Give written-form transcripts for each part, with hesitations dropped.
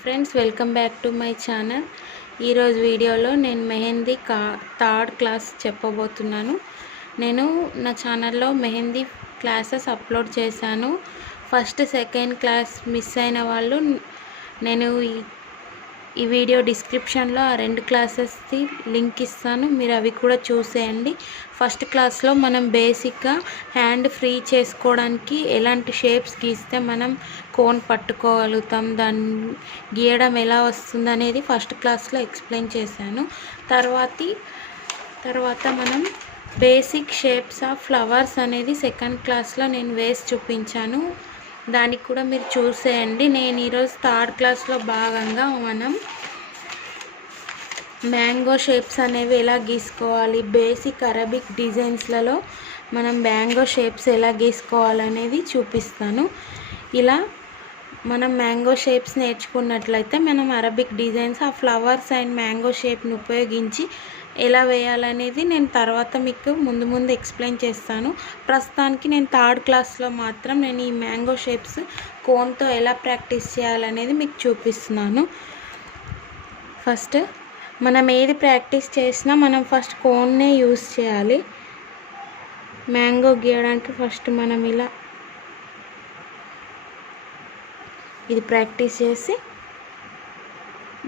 Friends, welcome back to my channel. ఈరోజు వీడియోలో నేను మెహందీ థర్డ్ క్లాస్ చెప్పబోతున్నాను. నేను నా ఛానల్లో మెహందీ క్లాసెస్ అప్లోడ్ చేశాను. ఫస్ట్ సెకండ్ క్లాస్ మిస్ అయిన వాళ్ళు నేను ఈ వీడియో డిస్క్రిప్షన్లో ఆ రెండు క్లాసెస్ది లింక్ ఇస్తాను, మీరు అవి కూడా చూసేయండి. ఫస్ట్ క్లాస్లో మనం బేసిక్గా హ్యాండ్ ఫ్రీ చేసుకోవడానికి ఎలాంటి షేప్స్ గీస్తే మనం కోన్ పట్టుకోగలుగుతాం, దాన్ని గీయడం ఎలా వస్తుంది అనేది ఫస్ట్ క్లాస్లో ఎక్స్ప్లెయిన్ చేశాను. తర్వాత మనం బేసిక్ షేప్స్ ఆఫ్ ఫ్లవర్స్ అనేది సెకండ్ క్లాస్లో నేను వేసి చూపించాను, దానికి కూడా మీరు చూసేయండి. నేను ఈరోజు థర్డ్ క్లాస్లో భాగంగా మనం మ్యాంగో షేప్స్ అనేవి ఎలా గీసుకోవాలి, బేసిక్ అరబిక్ డిజైన్స్లలో మనం మ్యాంగో షేప్స్ ఎలా గీసుకోవాలనేది చూపిస్తాను. ఇలా మనం మ్యాంగో షేప్స్ నేర్చుకున్నట్లయితే మనం అరబిక్ డిజైన్స్ ఆ ఫ్లవర్స్ అండ్ మ్యాంగో షేప్ని ఉపయోగించి ఎలా వేయాలనేది నేను తర్వాత మీకు ముందు ఎక్స్ప్లెయిన్ చేస్తాను. ప్రస్తుతానికి నేను థర్డ్ క్లాస్లో మాత్రం నేను ఈ మ్యాంగో షేప్స్ కోన్తో ఎలా ప్రాక్టీస్ చేయాలనేది మీకు చూపిస్తున్నాను. ఫస్ట్ మనం ఏది ప్రాక్టీస్ చేసినా మనం ఫస్ట్ కోన్నే యూస్ చేయాలి. మ్యాంగో గీయడానికి ఫస్ట్ మనం ఇలా ఇది ప్రాక్టీస్ చేసి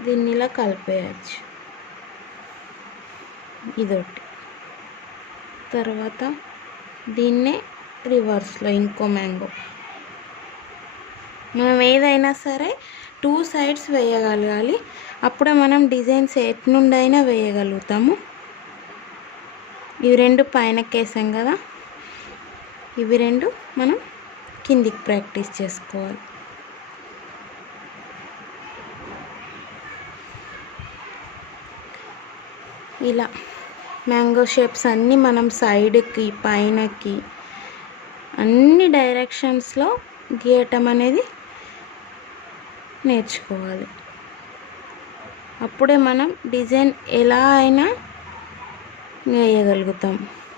దీన్ని ఇలా కలిపేయచ్చు, ఇదొకటి. తర్వాత దీన్నే రివర్స్లో ఇంకో మ్యాంగో. మనం ఏదైనా సరే 2 సైడ్స్ వేయగలగాలి, అప్పుడే మనం డిజైన్స్ ఎటు నుండి అయినా వేయగలుగుతాము. ఇవి రెండు పైనకి వేసాం కదా, ఇవి రెండు మనం కిందికి ప్రాక్టీస్ చేసుకోవాలి. ఇలా మ్యాంగో షేప్స్ అన్నీ మనం సైడ్కి పైనకి అన్ని డైరెక్షన్స్లో గీయటం అనేది నేర్చుకోవాలి. అప్పుడే మనం డిజైన్ ఎలా అయినా వేయగలుగుతాం.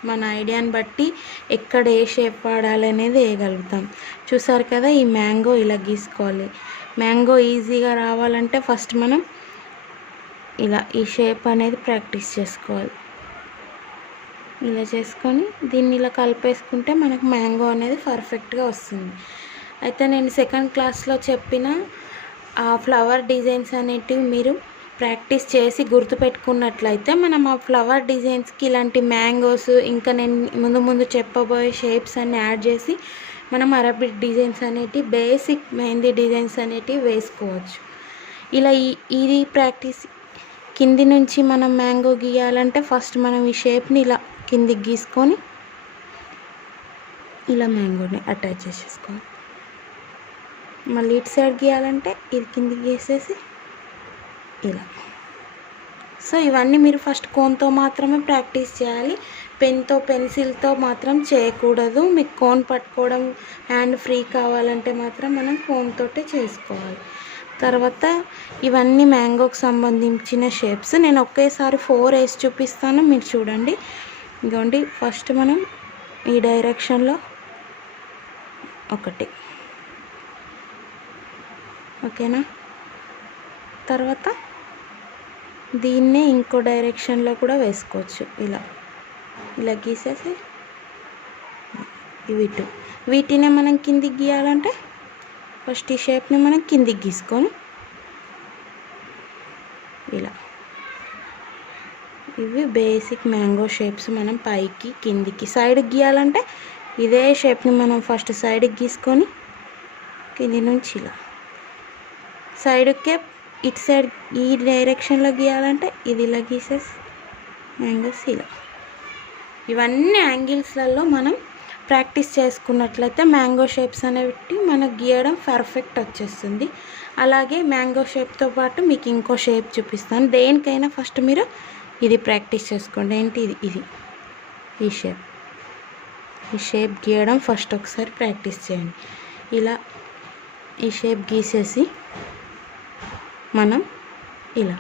మన ఐడియాని బట్టి ఎక్కడ ఏ షేప్ వాడాలి అనేది వేయగలుగుతాం. చూసారు కదా, ఈ మ్యాంగో ఇలా గీసుకోవాలి. మ్యాంగో ఈజీగా రావాలంటే ఫస్ట్ మనం ఇలా ఈ షేప్ అనేది ప్రాక్టీస్ చేసుకోవాలి. ఇలా చేసుకొని దీన్ని ఇలా కలిపేసుకుంటే మనకు మ్యాంగో అనేది పర్ఫెక్ట్గా వస్తుంది. అయితే నేను సెకండ్ క్లాస్లో చెప్పిన ఆ ఫ్లవర్ డిజైన్స్ అనేటివి మీరు ప్రాక్టీస్ చేసి గుర్తుపెట్టుకున్నట్లయితే మనం ఆ ఫ్లవర్ డిజైన్స్కి ఇలాంటి మ్యాంగోస్ ఇంకా నేను ముందు చెప్పబోయే షేప్స్ అన్ని యాడ్ చేసి మనం అరబిక్ డిజైన్స్ అనేటివి బేసిక్ మెహందీ డిజైన్స్ అనేటివి వేసుకోవచ్చు. ఇలా ఇది ప్రాక్టీస్. కింది నుంచి మనం మ్యాంగో గీయాలంటే ఫస్ట్ మనం ఈ షేప్ని ఇలా కిందికి గీసుకొని ఇలా మ్యాంగోని అటాచ్ చేసేసుకోవాలి. మళ్ళీ ఇటు సైడ్ గీయాలంటే ఇది కిందికి గీసేసి ఇలా. సో ఇవన్నీ మీరు ఫస్ట్ కోన్తో మాత్రమే ప్రాక్టీస్ చేయాలి, పెన్తో పెన్సిల్తో మాత్రం చేయకూడదు. మీకు కోన్ పట్టుకోవడం హ్యాండ్ ఫ్రీ కావాలంటే మాత్రం మనం కోన్తోటే చేసుకోవాలి. తర్వాత ఇవన్నీ మ్యాంగోకి సంబంధించిన షేప్స్ నేను ఒకేసారి 4 వేసి చూపిస్తాను, మీరు చూడండి. ఇదిగోండి, ఫస్ట్ మనం ఈ డైరెక్షన్లో ఒకటి, ఓకేనా. తర్వాత దీన్నే ఇంకో డైరెక్షన్లో కూడా వేసుకోవచ్చు. ఇలా గీసేసి వీటినే మనం కిందికి గీయాలంటే ఫస్ట్ ఈ షేప్ని మనం కిందికి గీసుకొని ఇలా. ఇవి బేసిక్ మ్యాంగో షేప్స్. మనం పైకి కిందికి సైడ్కి గీయాలంటే ఇదే షేప్ని మనం ఫస్ట్ సైడ్కి గీసుకొని కింది నుంచి ఇలా సైడ్కే ఇటు సైడ్ ఈ డైరెక్షన్లో గీయాలంటే ఇది ఇలా గీసేసి మ్యాంగోస్ ఇలా. ఇవన్నీ యాంగిల్స్లలో మనం ప్రాక్టీస్ చేసుకున్నట్లయితే మ్యాంగో షేప్స్ అనేవి మనకు గీయడం పర్ఫెక్ట్ వచ్చేస్తుంది. అలాగే మ్యాంగో షేప్తో పాటు మీకు ఇంకో షేప్ చూపిస్తాను. దేనికైనా ఫస్ట్ మీరు ఇది ప్రాక్టీస్ చేసుకోండి. ఏంటి ఇది ఈ షేప్ గీయడం ఫస్ట్ ఒకసారి ప్రాక్టీస్ చేయండి. ఇలా ఈ షేప్ గీసేసి మనం ఇలా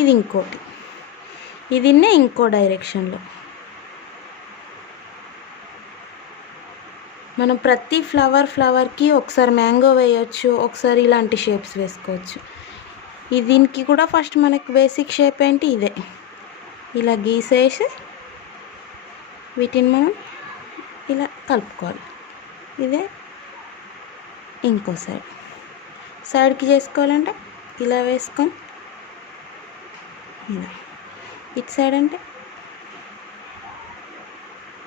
ఇది ఇంకోటి, ఇదిన్నే ఇంకో డైరెక్షన్లో మనం ప్రతి ఫ్లవర్కి ఒకసారి మ్యాంగో వేయచ్చు, ఒకసారి ఇలాంటి షేప్స్ వేసుకోవచ్చు. దీనికి కూడా ఫస్ట్ మనకి బేసిక్ షేప్ ఏంటి, ఇదే. ఇలా గీసేసి వీటిని మనం ఇలా కలుపుకోవాలి. ఇదే ఇంకో సైడ్కి చేసుకోవాలంటే ఇలా వేసుకొని ఇలా. ఇటు సైడ్ అంటే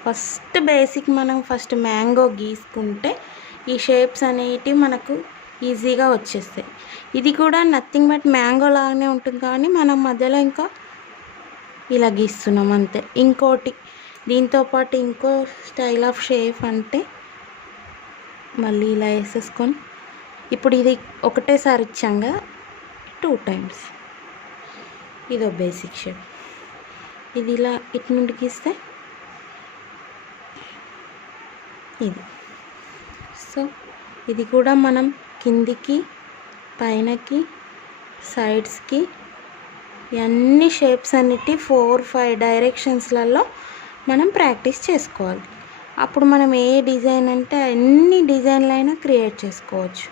ఫస్ట్ బేసిక్ మనం ఫస్ట్ మ్యాంగో గీసుకుంటే ఈ షేప్స్ అనేటివి మనకు ఈజీగా వచ్చేస్తాయి. ఇది కూడా నథింగ్ బట్ మ్యాంగో లాగానే ఉంటుంది, కానీ మనం మధ్యలో ఇంకా ఇలా గీస్తున్నాం అంతే. ఇంకోటి దీంతోపాటు ఇంకో స్టైల్ ఆఫ్ షేప్ అంటే మళ్ళీ ఇలా వేసేసుకొని, ఇప్పుడు ఇది ఒకటేసారి ఇచ్చాం కదా, 2 times. ఇదో బేసిక్ షేప్. ఇది ఇలా ఇటు నుండి గీస్తే ఇది. సో ఇది కూడా మనం కిందికి పైనకి సైడ్స్కి అన్ని షేప్స్ అన్నిటి 4-5 డైరెక్షన్స్లలో మనం ప్రాక్టీస్ చేసుకోవాలి. అప్పుడు మనం ఏ డిజైన్ అంటే అన్ని డిజైన్లైనా క్రియేట్ చేసుకోవచ్చు.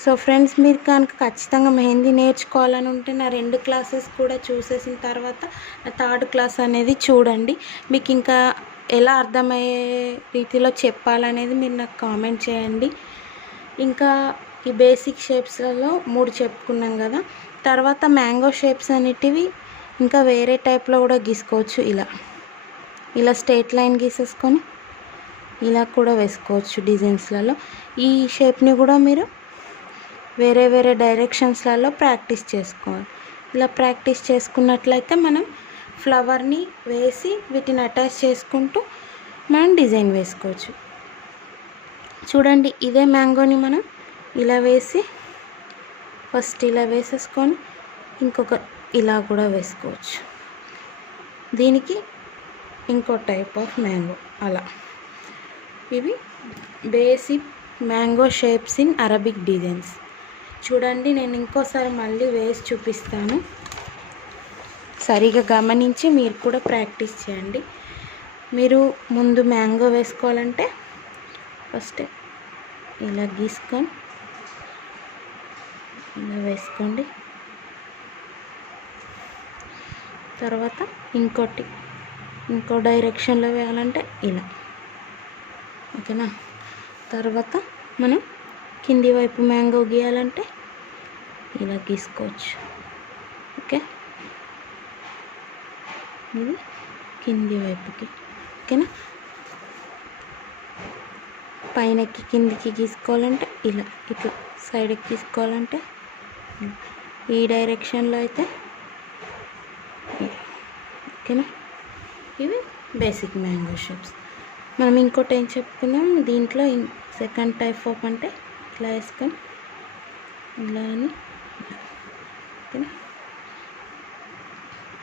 సో ఫ్రెండ్స్, మీరు కనుక ఖచ్చితంగా మెహందీ నేర్చుకోవాలని ఉంటే నా 2 క్లాసెస్ కూడా చూసేసిన తర్వాత నా 3rd క్లాస్ అనేది చూడండి. మీకు ఇంకా ఎలా అర్థమయ్యే రీతిలో చెప్పాలనేది మీరు నాకు కామెంట్ చేయండి. ఇంకా ఈ బేసిక్ షేప్స్లలో 3 చెప్పుకున్నాం కదా. తర్వాత మ్యాంగో షేప్స్ అనేటివి ఇంకా వేరే టైప్లో కూడా గీసుకోవచ్చు. ఇలా స్ట్రైట్ లైన్ గీసేసుకొని ఇలా కూడా వేసుకోవచ్చు డిజైన్స్లలో. ఈ షేప్ని కూడా మీరు వేరే వేరే డైరెక్షన్స్లలో ప్రాక్టీస్ చేసుకోవాలి. ఇలా ప్రాక్టీస్ చేసుకున్నట్లయితే మనం ఫ్లవర్ని వేసి వీటిని అటాచ్ చేసుకుంటూ మనం డిజైన్ వేసుకోవచ్చు. చూడండి, ఇదే మ్యాంగోని మనం ఇలా వేసి ఫస్ట్ ఇలా వేసేసుకొని ఇంకొక ఇలా కూడా వేసుకోవచ్చు. దీనికి ఇంకో టైప్ ఆఫ్ మ్యాంగో. అలా ఇవి basic mango shapes in Arabic designs. చూడండి, నేను ఇంకోసారి మళ్ళీ వేసి చూపిస్తాను. సరిగా గమనించి మీరు కూడా ప్రాక్టీస్ చేయండి. మీరు ముందు మ్యాంగో వేసుకోవాలంటే ఫస్ట్ ఇలా గీసుకొని ఇలా వేసుకోండి. తర్వాత ఇంకో డైరెక్షన్లో వేయాలంటే ఇలా. ఓకేనా? తర్వాత మనం కింది వైపు మ్యాంగో గీయాలంటే ఇలా గీసుకోవచ్చు. ఓకే, ఇది కింది వైపుకి. ఓకేనా? పైనకి కిందికి గీసుకోవాలంటే ఇలా, ఇట్లా సైడ్కి గీసుకోవాలంటే ఈ డైరెక్షన్లో అయితే. ఓకేనా? ఇవి బేసిక్ మ్యాంగో షేప్స్. మనం ఇంకోటి ఏం చెప్పుకున్నాం దీంట్లో, సెకండ్ టైప్ ఆఫ్ అంటే ఇట్లా వేసుకొని ఇలా అని. ఓకేనా?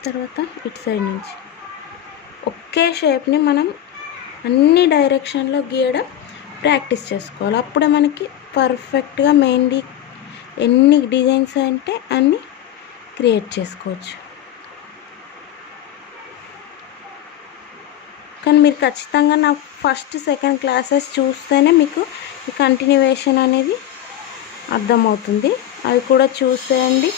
తర్వాత ఇటు సైడ్ నుంచి ఒకే షేప్ని మనం అన్ని డైరెక్షన్లో గీయడం ప్రాక్టీస్ చేసుకోవాలి. అప్పుడే మనకి పర్ఫెక్ట్గా మెహందీ ఎన్ని డిజైన్స్ అంటే అన్నీ క్రియేట్ చేసుకోవచ్చు. కానీ మీరు ఖచ్చితంగా నా ఫస్ట్ సెకండ్ క్లాసెస్ చూస్తేనే మీకు ఈ కంటిన్యూవేషన్ అనేది అర్థమవుతుంది. అవి కూడా చూసేయండి.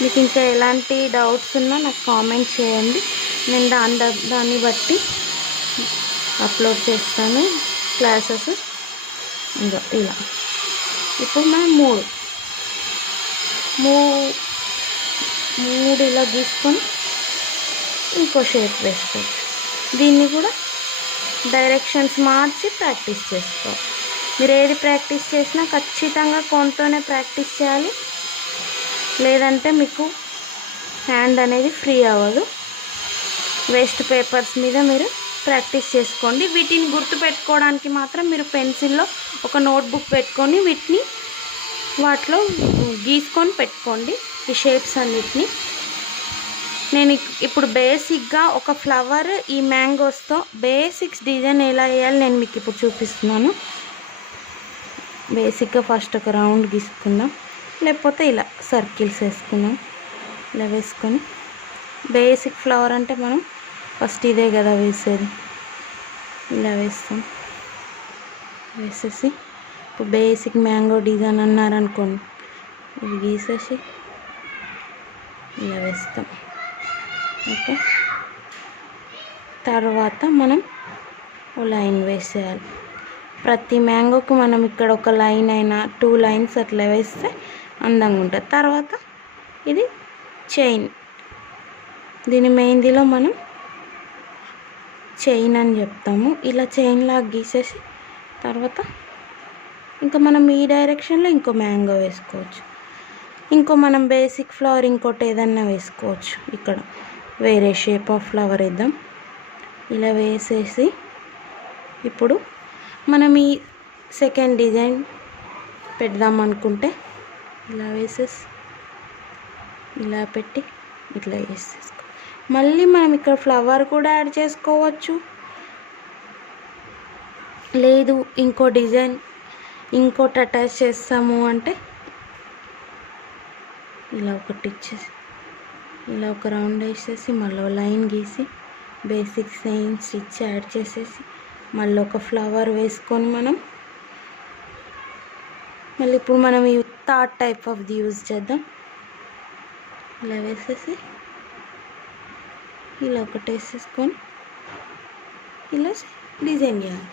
మీకు ఇంకా ఎలాంటి డౌట్స్ ఉన్నా నాకు కామెంట్ చేయండి. నేను దాన్ని బట్టి అప్లోడ్ చేస్తాను క్లాసెస్. ఇలా ఇప్పుడు మనం మూడు ఇలా గీసుకొని ఇంకో షేప్ వేసుకోవచ్చు. దీన్ని కూడా డైరెక్షన్స్ మార్చి ప్రాక్టీస్ చేసుకోవాలి. మీరు ఏది ప్రాక్టీస్ చేసినా ఖచ్చితంగా కోన్తోనే ప్రాక్టీస్ చేయాలి, లేదంటే మీకు హ్యాండ్ అనేది ఫ్రీ అవ్వదు. వేస్ట్ పేపర్స్ మీద మీరు ప్రాక్టీస్ చేసుకోండి. వీటిని గుర్తుపెట్టుకోవడానికి మాత్రం మీరు పెన్సిల్లో ఒక నోట్బుక్ పెట్టుకొని వాటిలో గీసుకొని పెట్టుకోండి ఈ షేప్స్ అన్నిటిని. నేను ఇప్పుడు బేసిక్గా ఒక ఫ్లవర్ ఈ మ్యాంగోస్తో బేసిక్స్ డిజైన్ ఎలా వేయాలి నేను మీకు ఇప్పుడు చూపిస్తున్నాను. బేసిక్గా ఫస్ట్ ఒక రౌండ్ గీసుకుందాం, లేకపోతే ఇలా సర్కిల్స్ వేసుకున్నాం. ఇలా వేసుకొని బేసిక్ ఫ్లవర్ అంటే మనం ఫస్ట్ ఇదే కదా వేసేది. ఇలా వేస్తాం. వేసేసి ఇప్పుడు బేసిక్ మ్యాంగో డిజైన్ అన్నారనుకోండి, ఇది గీసేసి ఇలా వేస్తాం. ఓకే, తర్వాత మనం ఓ లైన్ వేసేయాలి. ప్రతి మ్యాంగోకి మనం ఇక్కడ ఒక లైన్ అయినా 2 లైన్స్ అట్లా వేస్తే అందంగా ఉంటుంది. తర్వాత ఇది చైన్, దీని మెహందీలో మనం చైన్ అని చెప్తాము. ఇలా చైన్ లాగా గీసేసి తర్వాత ఇంకా మనం ఈ డైరెక్షన్లో ఇంకో మ్యాంగో వేసుకోవచ్చు. ఇంకో మనం బేసిక్ ఫ్లవర్ ఇంకోటి ఏదన్నా వేసుకోవచ్చు. ఇక్కడ వేరే షేప్ ఆఫ్ ఫ్లవర్ వేద్దాం. ఇలా వేసేసి ఇప్పుడు మనం ఈ సెకండ్ డిజైన్ పెడదాం అనుకుంటే ఇలా వేసేసి ఇలా పెట్టి ఇట్లా వేసేసుకో. మళ్ళీ మనం ఇక్కడ ఫ్లవర్ కూడా యాడ్ చేసుకోవచ్చు. లేదు ఇంకో డిజైన్ ఇంకోటి అటాచ్ చేస్తాము అంటే ఇలా ఒకటి ఇచ్చేసి ఇలా ఒక రౌండ్ వేసేసి మళ్ళీ లైన్ గీసి బేసిక్ సేమ్ స్టిచ్ యాడ్ చేసేసి మళ్ళీ ఒక ఫ్లవర్ వేసుకొని మనం మళ్ళీ ఇప్పుడు మనం ఈ third type of the use చేద్దాం. ఇలా వేసేసి ఇలా ఒకటి వేసేసుకొని ఇలా డిజైన్ చేయాలి.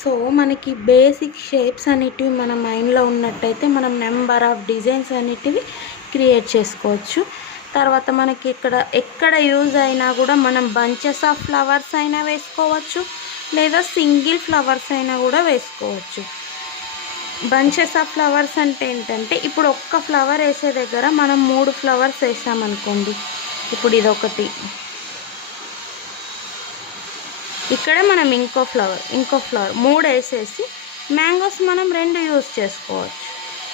సో మనకి బేసిక్ షేప్స్ అనేటివి మన మైండ్లో ఉన్నట్టయితే మనం నెంబర్ ఆఫ్ డిజైన్స్ అనేటివి క్రియేట్ చేసుకోవచ్చు. తర్వాత మనకి ఎక్కడ యూజ్ అయినా కూడా మనం బంచెస్ ఆఫ్ ఫ్లవర్స్ అయినా వేసుకోవచ్చు, లేదా సింగిల్ ఫ్లవర్స్ అయినా కూడా వేసుకోవచ్చు. బంచెస్ ఆఫ్ ఫ్లవర్స్ అంటే ఏంటంటే ఇప్పుడు ఒక్క ఫ్లవర్ వేసే దగ్గర మనం 3 ఫ్లవర్స్ వేసామనుకోండి. ఇప్పుడు ఇదొకటి, ఇక్కడ మనం ఇంకో ఫ్లవర్ 3 వేసేసి మ్యాంగోస్ మనం 2 యూజ్ చేసుకోవచ్చు.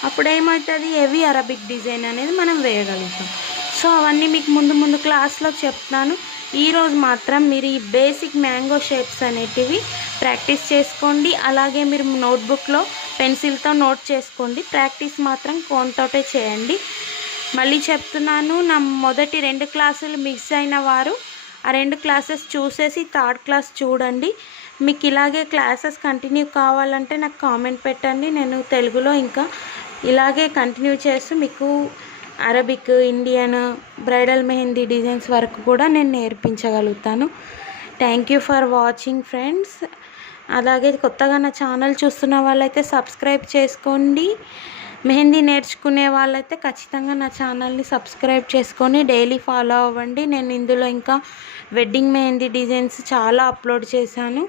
అప్పుడు ఏమవుతుంది, హెవీ అరబిక్ డిజైన్ అనేది మనం వేయగలుగుతాం. సో అవన్నీ మీకు ముందు క్లాస్లో చెప్తాను. ఈరోజు మాత్రం మీరు ఈ బేసిక్ మ్యాంగో షేప్స్ అనేటివి ప్రాక్టీస్ చేసుకోండి. అలాగే మీరు నోట్బుక్లో పెన్సిల్తో నోట్ చేసుకోండి. ప్రాక్టీస్ మాత్రం కోన్తోటే చేయండి. మళ్ళీ చెప్తున్నాను, నా మొదటి 2 క్లాసులు మిస్ అయిన వారు ఆ 2 క్లాసెస్ చూసేసి థర్డ్ క్లాస్ చూడండి. మీకు ఇలాగే క్లాసెస్ కంటిన్యూ కావాలంటే నాకు కామెంట్ పెట్టండి. నేను తెలుగులో ఇంకా ఇలాగే కంటిన్యూ చేస్తూ మీకు Arabic, Indian, bridal mehndi designs వరకు కూడా నేను నేర్పించగలుగుతాను. Thank you for watching friends. అలాగే కొత్తగా నా ఛానల్ చూస్తున్న వాళ్ళైతే సబ్స్క్రైబ్ చేసుకోండి. మెహందీ నేర్చుకునే వాళ్ళైతే ఖచ్చితంగా నా ఛానల్ని సబ్స్క్రైబ్ చేసుకొని డైలీ ఫాలో అవ్వండి. నేను ఇందులో ఇంకా వెడ్డింగ్ మెహందీ డిజైన్స్ చాలా అప్లోడ్ చేశాను.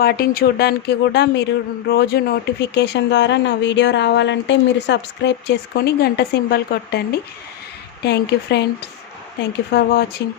వాటిని చూడడానికి కూడా మీరు రోజు నోటిఫికేషన్ ద్వారా నా వీడియో రావాలంటే మీరు సబ్స్క్రైబ్ చేసుకొని గంట సింబల్ కొట్టండి. Thank you friends. Thank you for watching.